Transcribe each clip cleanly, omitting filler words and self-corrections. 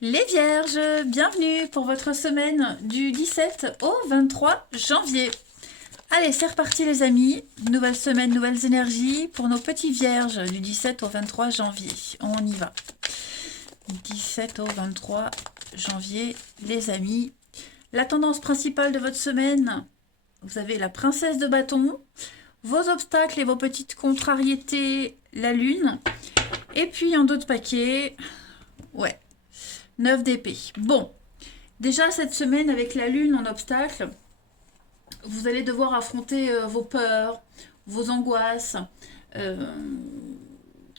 Les Vierges, bienvenue pour votre semaine du 17 au 23 janvier. Allez, c'est reparti les amis. Nouvelle semaine, nouvelles énergies pour nos petits Vierges du 17 au 23 janvier. On y va. 17 au 23 janvier, les amis. La tendance principale de votre semaine, vous avez la princesse de bâton, vos obstacles et vos petites contrariétés, la lune. Et puis en d'autres paquets, ouais, 9 d'épée. Bon, déjà cette semaine avec la lune en obstacle, vous allez devoir affronter vos peurs, vos angoisses. Euh,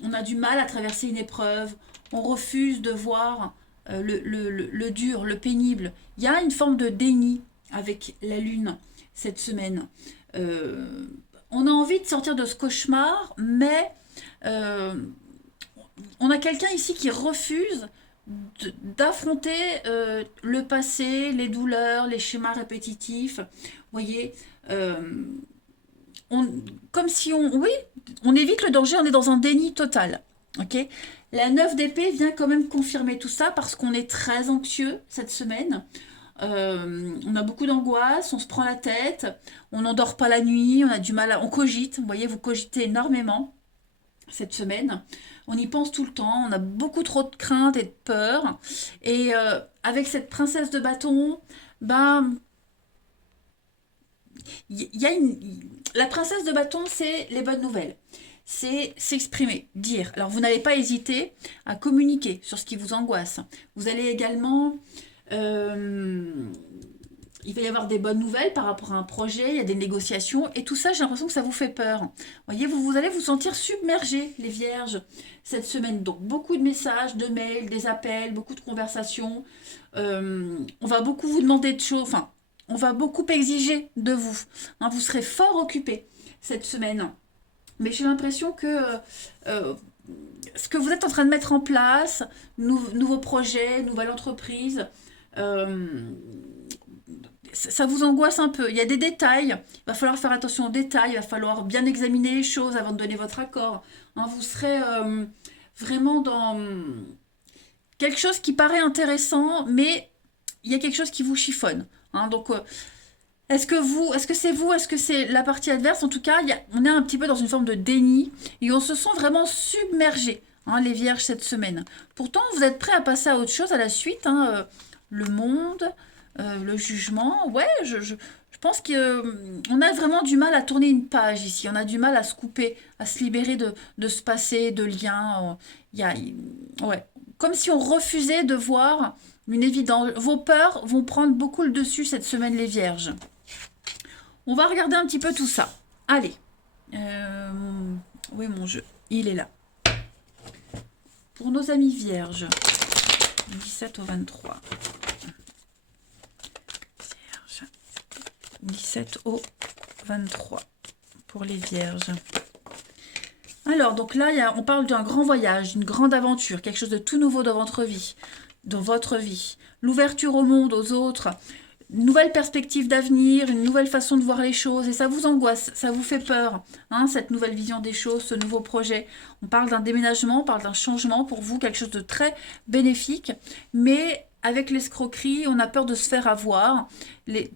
on a du mal à traverser une épreuve. On refuse de voir le dur, le pénible. Il y a une forme de déni avec la lune cette semaine. On a envie de sortir de ce cauchemar, mais on a quelqu'un ici qui refuse d'affronter le passé, les douleurs, les schémas répétitifs. Vous voyez, euh, on, comme si oui, on évite le danger, on est dans un déni total. Ok. La 9 d'épée vient quand même confirmer tout ça parce qu'on est très anxieux cette semaine. On a beaucoup d'angoisse, on se prend la tête, on n'endort pas la nuit, on a du mal on cogite. Vous voyez, vous cogitez énormément cette semaine. On y pense tout le temps, on a beaucoup trop de crainte et de peur. Et avec cette princesse de bâton, ben, y a une... la princesse de bâton, c'est les bonnes nouvelles. C'est s'exprimer, dire. Alors vous n'allez pas hésiter à communiquer sur ce qui vous angoisse. Vous allez également... il va y avoir des bonnes nouvelles par rapport à un projet, il y a des négociations, et tout ça, j'ai l'impression que ça vous fait peur. Vous voyez, vous allez vous sentir submergés, les vierges, cette semaine. Donc, beaucoup de messages, de mails, des appels, beaucoup de conversations. On va beaucoup vous demander de choses, enfin, on va beaucoup exiger de vous. Hein, vous serez fort occupés cette semaine. Mais j'ai l'impression que ce que vous êtes en train de mettre en place, nouveaux projets, nouvelle entreprise, euh, ça vous angoisse un peu. Il y a des détails. Il va falloir faire attention aux détails. Il va falloir bien examiner les choses avant de donner votre accord. Hein, vous serez vraiment dans quelque chose qui paraît intéressant, mais il y a quelque chose qui vous chiffonne. Hein, donc, est-ce que c'est vous, est-ce que c'est la partie adverse? En tout cas, on est un petit peu dans une forme de déni et on se sent vraiment submergé, hein, les vierges, cette semaine. Pourtant, vous êtes prêts à passer à autre chose, à la suite, hein, le monde, le jugement. Ouais, je pense qu'on a vraiment du mal à tourner une page ici. On a du mal à se couper, à se libérer de ce passé, de liens. Ouais. Comme si on refusait de voir une évidence. Vos peurs vont prendre beaucoup le dessus cette semaine, les vierges. On va regarder un petit peu tout ça. Allez. Euh, oui, mon jeu. Il est là. Pour nos amis vierges. 17 au 23. Vierge. 17 au 23. Pour les vierges. Alors, donc là, on parle d'un grand voyage, d'une grande aventure, quelque chose de tout nouveau dans votre vie. Dans votre vie. L'ouverture au monde, aux autres. Une nouvelle perspective d'avenir, une nouvelle façon de voir les choses, et ça vous angoisse, ça vous fait peur, hein, cette nouvelle vision des choses, ce nouveau projet. On parle d'un déménagement, on parle d'un changement pour vous, quelque chose de très bénéfique, mais avec l'escroquerie, on a peur de se faire avoir.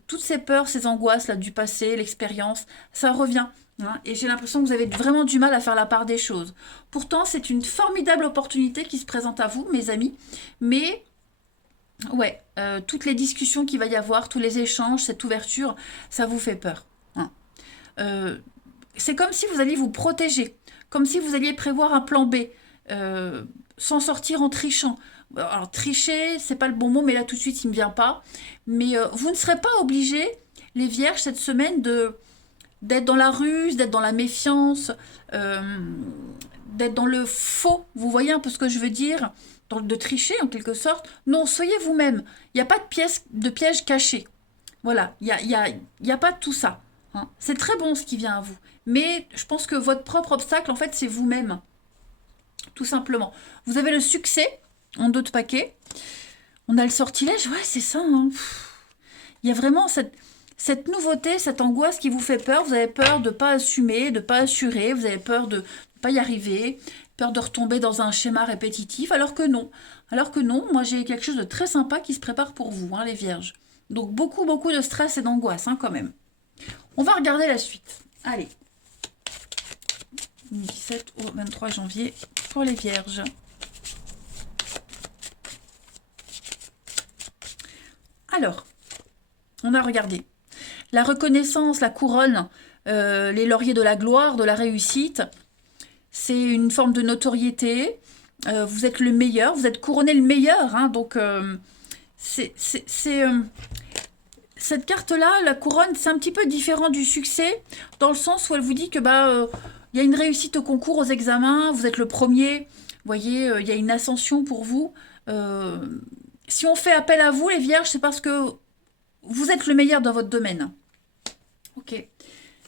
Toutes ces peurs, ces angoisses là, du passé, l'expérience, ça revient. Hein, et j'ai l'impression que vous avez vraiment du mal à faire la part des choses. Pourtant, c'est une formidable opportunité qui se présente à vous, mes amis, mais ouais, toutes les discussions qu'il va y avoir, tous les échanges, cette ouverture, ça vous fait peur. Hein. Euh, c'est comme si vous alliez vous protéger, comme si vous alliez prévoir un plan B, sans sortir en trichant. Alors tricher, c'est pas le bon mot, mais là tout de suite il me vient pas. Mais vous ne serez pas obligés, les vierges, cette semaine, d'être dans la ruse, d'être dans la méfiance, euh, d'être dans le faux. Vous voyez un peu ce que je veux dire? De tricher en quelque sorte. Non, soyez vous-même. Il n'y a pas de piège caché. Voilà, il y a pas de tout ça. Hein. C'est très bon ce qui vient à vous. Mais je pense que votre propre obstacle, en fait, c'est vous-même. Tout simplement. Vous avez le succès en d'autres paquets. On a le sortilège, ouais, c'est ça. Hein. Il y a vraiment cette nouveauté, cette angoisse qui vous fait peur. Vous avez peur de ne pas assumer, de ne pas assurer. Vous avez peur de ne pas y arriver, peur de retomber dans un schéma répétitif, alors que non. Alors que non, moi j'ai quelque chose de très sympa qui se prépare pour vous, hein, les vierges. Donc beaucoup, beaucoup de stress et d'angoisse, hein, quand même. On va regarder la suite. Allez. 17 au 23 janvier pour les vierges. Alors, on a regardé. La reconnaissance, la couronne, les lauriers de la gloire, de la réussite, c'est une forme de notoriété. Vous êtes le meilleur, vous êtes couronné le meilleur. Hein, donc, cette carte-là, la couronne, c'est un petit peu différent du succès, dans le sens où elle vous dit que il y a une réussite au concours, aux examens, vous êtes le premier. Vous voyez, il y a une ascension pour vous. Si on fait appel à vous, les vierges, c'est parce que vous êtes le meilleur dans votre domaine. Ok.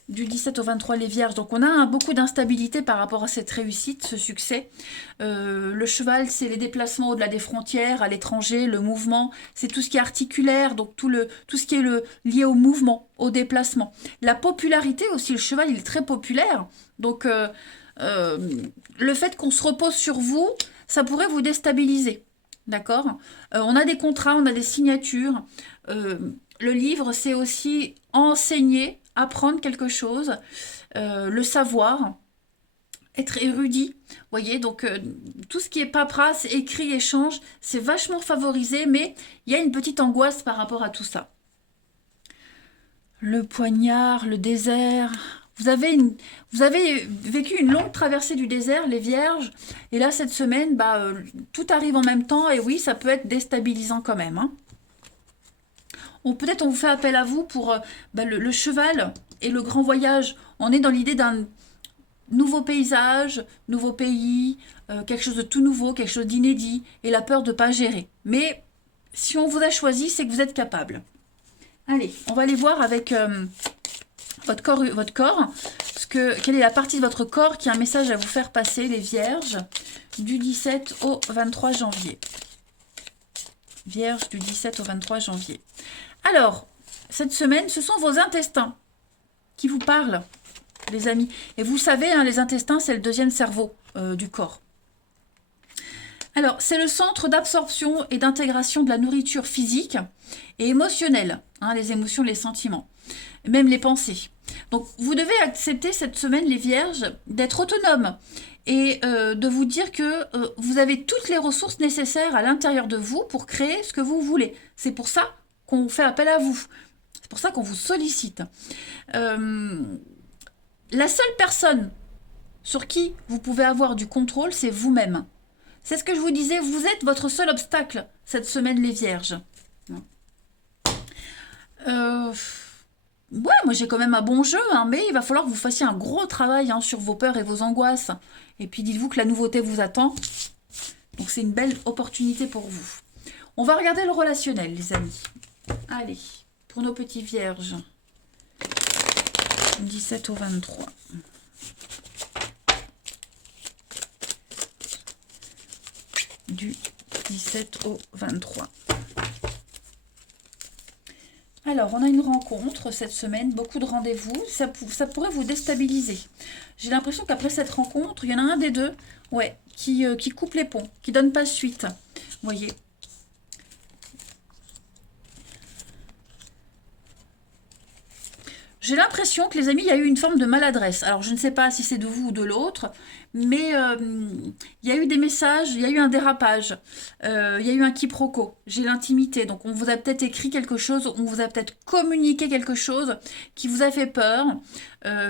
Du 17 au 23, les vierges. Donc, on a beaucoup d'instabilité par rapport à cette réussite, ce succès. Le cheval, c'est les déplacements au-delà des frontières, à l'étranger, le mouvement. C'est tout ce qui est articulaire, donc tout ce qui est lié au mouvement, au déplacement. La popularité aussi, le cheval, il est très populaire. Donc, le fait qu'on se repose sur vous, ça pourrait vous déstabiliser. D'accord. On a des contrats, on a des signatures. Le livre, c'est aussi enseigner, apprendre quelque chose, le savoir, être érudit. Vous voyez, donc tout ce qui est paperasse, écrit, échange, c'est vachement favorisé, mais il y a une petite angoisse par rapport à tout ça. Le poignard, le désert. Vous avez vécu une longue traversée du désert, les vierges, et là, cette semaine, tout arrive en même temps, et oui, ça peut être déstabilisant quand même. Hein. Peut-être on vous fait appel à vous pour le cheval et le grand voyage. On est dans l'idée d'un nouveau paysage, nouveau pays, quelque chose de tout nouveau, quelque chose d'inédit, et la peur de ne pas gérer. Mais si on vous a choisi, c'est que vous êtes capable. Allez, on va aller voir avec votre corps, quelle est la partie de votre corps qui a un message à vous faire passer, les vierges, du 17 au 23 janvier. Vierge du 17 au 23 janvier. Alors, cette semaine, ce sont vos intestins qui vous parlent, les amis. Et vous savez, hein, les intestins, c'est le deuxième cerveau du corps. Alors, c'est le centre d'absorption et d'intégration de la nourriture physique et émotionnelle. Hein, les émotions, les sentiments, même les pensées. Donc, vous devez accepter cette semaine, les vierges, d'être autonomes et de vous dire que vous avez toutes les ressources nécessaires à l'intérieur de vous pour créer ce que vous voulez. C'est pour ça qu'on fait appel à vous. C'est pour ça qu'on vous sollicite. La seule personne sur qui vous pouvez avoir du contrôle, c'est vous-même. C'est ce que je vous disais, vous êtes votre seul obstacle cette semaine, les vierges. Ouais, moi j'ai quand même un bon jeu, hein, mais il va falloir que vous fassiez un gros travail hein, sur vos peurs et vos angoisses. Et puis dites-vous que la nouveauté vous attend. Donc c'est une belle opportunité pour vous. On va regarder le relationnel, les amis. Allez, pour nos petits vierges. 17 au 23. Du 17 au 23. Alors, on a une rencontre cette semaine, beaucoup de rendez-vous. Ça pourrait vous déstabiliser. J'ai l'impression qu'après cette rencontre, il y en a un des deux qui coupe les ponts, qui donne pas suite. Vous voyez. J'ai l'impression que les amis, il y a eu une forme de maladresse. Alors, je ne sais pas si c'est de vous ou de l'autre, mais il y a eu des messages, il y a eu un dérapage, il y a eu un quiproquo. J'ai l'intimité, donc on vous a peut-être écrit quelque chose, on vous a peut-être communiqué quelque chose qui vous a fait peur,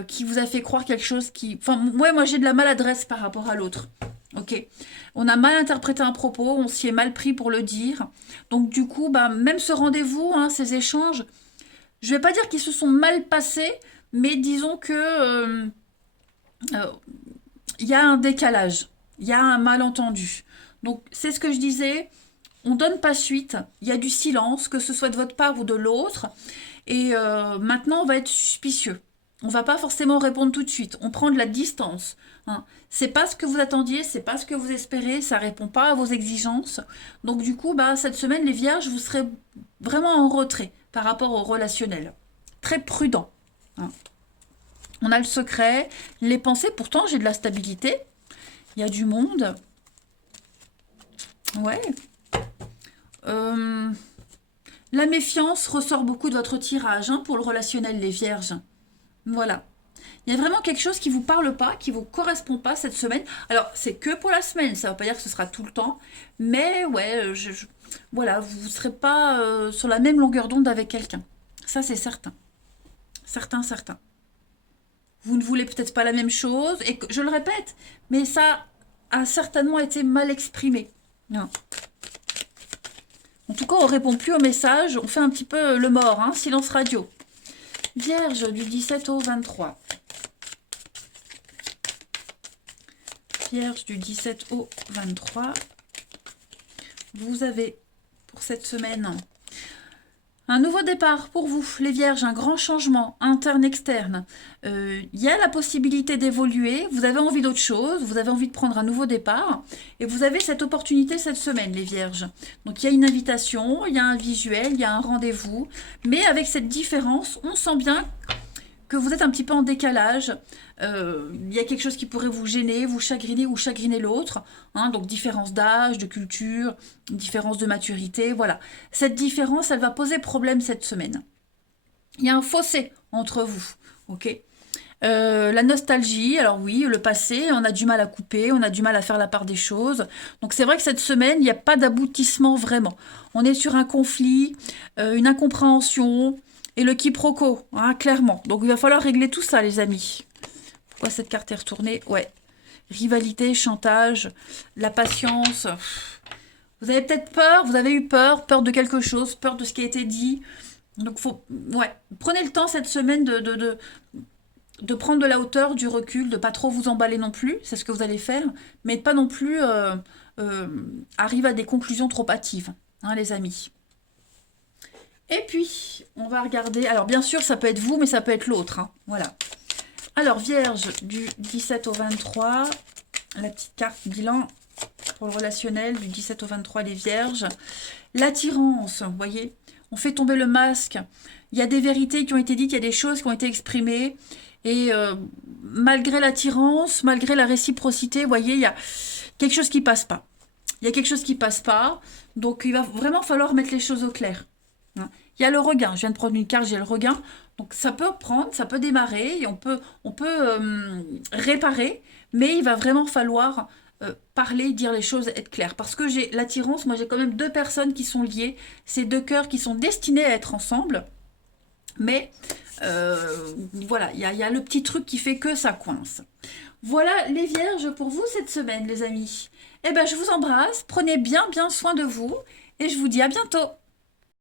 qui vous a fait croire quelque chose qui... Enfin, moi j'ai de la maladresse par rapport à l'autre. Ok, on a mal interprété un propos, on s'y est mal pris pour le dire. Donc du coup, même ce rendez-vous, hein, ces échanges... Je ne vais pas dire qu'ils se sont mal passés, mais disons que y a un décalage, il y a un malentendu. Donc c'est ce que je disais, on ne donne pas suite, il y a du silence, que ce soit de votre part ou de l'autre, et maintenant on va être suspicieux. On ne va pas forcément répondre tout de suite, on prend de la distance. Hein. C'est pas ce que vous attendiez, c'est pas ce que vous espérez, ça répond pas à vos exigences. Donc du coup, cette semaine, les vierges, vous serez vraiment en retrait par rapport au relationnel. Très prudent. Hein. On a le secret, les pensées, pourtant j'ai de la stabilité, il y a du monde. Ouais. Euh, la méfiance ressort beaucoup de votre tirage hein, pour le relationnel, les vierges. Voilà. Il y a vraiment quelque chose qui ne vous parle pas, qui ne vous correspond pas cette semaine. Alors, c'est que pour la semaine, ça ne veut pas dire que ce sera tout le temps. Mais ouais, voilà, vous ne serez pas sur la même longueur d'onde avec quelqu'un. Ça, c'est certain. Certain, certain. Vous ne voulez peut-être pas la même chose. Et je le répète, mais ça a certainement été mal exprimé. Non. En tout cas, on répond plus aux messages. On fait un petit peu le mort, hein, silence radio. Vierge du 17 au 23. Vierge du 17 au 23. Vous avez pour cette semaine un nouveau départ pour vous, les vierges, un grand changement interne-externe. Il y a la possibilité d'évoluer, vous avez envie d'autre chose, vous avez envie de prendre un nouveau départ, et vous avez cette opportunité cette semaine, les vierges. Donc il y a une invitation, il y a un visuel, il y a un rendez-vous, mais avec cette différence, on sent bien que vous êtes un petit peu en décalage. Il y a quelque chose qui pourrait vous gêner, vous chagriner ou chagriner l'autre. Hein, donc différence d'âge, de culture, différence de maturité, voilà. Cette différence, elle va poser problème cette semaine. Il y a un fossé entre vous, ok. La nostalgie, alors oui, le passé, on a du mal à couper, on a du mal à faire la part des choses. Donc c'est vrai que cette semaine, il n'y a pas d'aboutissement vraiment. On est sur un conflit, une incompréhension, et le quiproquo, hein, clairement. Donc il va falloir régler tout ça, les amis. Pourquoi cette carte est retournée? Ouais. Rivalité, chantage, la patience. Vous avez peut-être peur, vous avez eu peur, peur de quelque chose, peur de ce qui a été dit. Donc faut, ouais, prenez le temps cette semaine de prendre de la hauteur, du recul, de pas trop vous emballer non plus, c'est ce que vous allez faire, mais de pas non plus arriver à des conclusions trop hâtives, hein, les amis. Et puis, on va regarder. Alors, bien sûr, ça peut être vous, mais ça peut être l'autre. Hein. Voilà. Alors, Vierge, du 17 au 23. La petite carte bilan pour le relationnel du 17 au 23, les Vierges. L'attirance, vous voyez. On fait tomber le masque. Il y a des vérités qui ont été dites, il y a des choses qui ont été exprimées. Et malgré l'attirance, malgré la réciprocité, vous voyez, il y a quelque chose qui passe pas. Il y a quelque chose qui passe pas. Donc, il va vraiment falloir mettre les choses au clair. Hein. Il y a le regain, je viens de prendre une carte, j'ai le regain. Donc ça peut prendre, ça peut démarrer, et on peut réparer, mais il va vraiment falloir parler, dire les choses, être clair. Parce que j'ai l'attirance, moi j'ai quand même deux personnes qui sont liées, ces deux cœurs qui sont destinés à être ensemble, mais voilà, il y a le petit truc qui fait que ça coince. Voilà les vierges pour vous cette semaine, les amis. Eh ben je vous embrasse, prenez bien soin de vous, et je vous dis à bientôt.